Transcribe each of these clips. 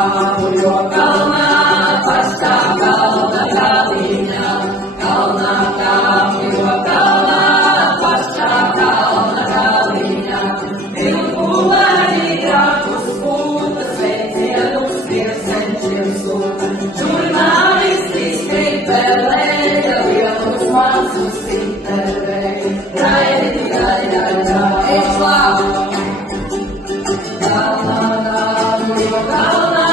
kāpuļo kalnā, pastāv kalna galiņā. Kalnā kāpuļo kalnā, pastāv kalna galiņā. Vilkulēni grākus pūta, sveicienus pirksenčiem sūta. Žurnālisti skripelēja, lielus mazus intervēja. Raidi, kalnā kāpuļo kalnā,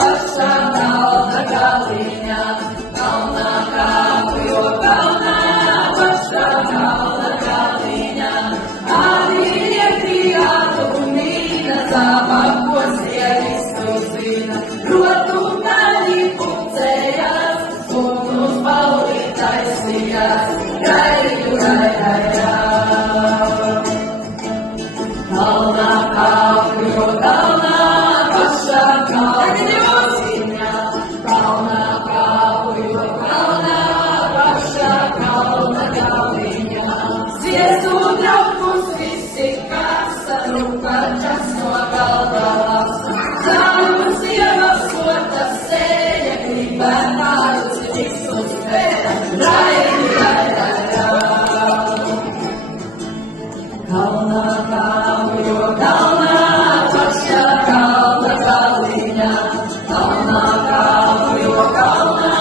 pastāv kalna galiņā. Kalnā kāpuļo kalnā, pastāv kalna galiņā. Avīrieti atumīna, zābakos ievistuzina. Rotumtāļi pulcējās, sūtus balvi taisījās. Raidu, kalnā kāpuļo kalnā, pastāv kalna galiņā. Kalnā kāpuļo kalnā, pastāv kalna galiņā. Sviestu traukus visi kasa, rukačas no galda lasa. Zāļus ievasota sēja, gribētājus visus pēta. Kalnā kāpuļo kalnā, pastāv kalna galiņā. Kalnā kāpuļo kalnā,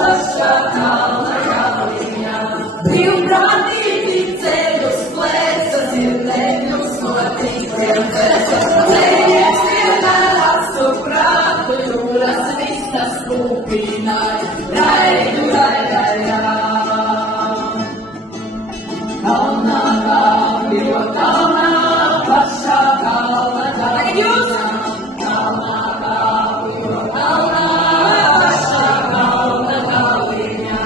pastāv kalna galiņā. Brīvprātīgi ceļus plēsa, zirnekļus no tīkliem pēca. Lējies vienmēr atstu prātu, jūras vistas kūpināja. Raidu, kalnā kāpuļo kalnā, pastāv kalna galiņā. Kalnā kāpuļo kalnā, pastāv kalna galiņā.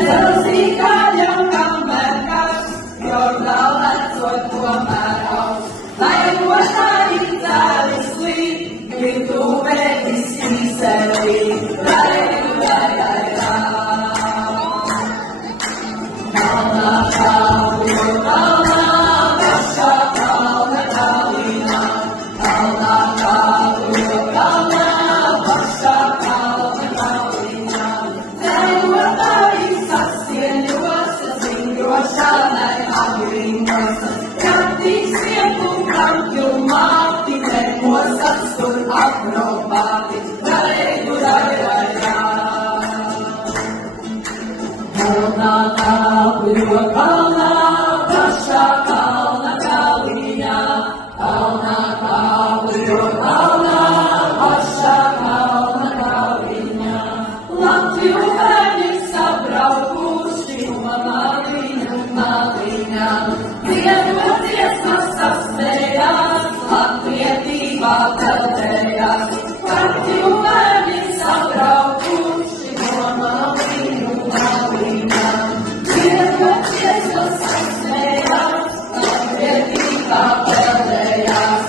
Zelzīgāļam kamēr kas, jordā lecot tomēr augst. Lai rotāji dzēlis līd, virtuvē izsīselī. Kalnā kāpuļo kalnā, pastāv kalna galiņā. Kalnā kāpuļo kalnā, pastāv kalna galiņā. Dzēlotāji sasieļos, zingrošanai agrīnos. Kratīsiem punkam jūmāti, nermosas tur aprobāti. Kalnā kāpuļo kalnā, pastāv kalna galiņā. Kalnā kāpuļo kalnā, pastāv kalna galiņā. Latviju bērni sabraukuši maliņu maliņā. Ziedoties sasmējās, latvietībā peldējās. Latviju bērni sabraukuši maliņu maliņā. Ziedoties sasmējās, latvietībā peldējās.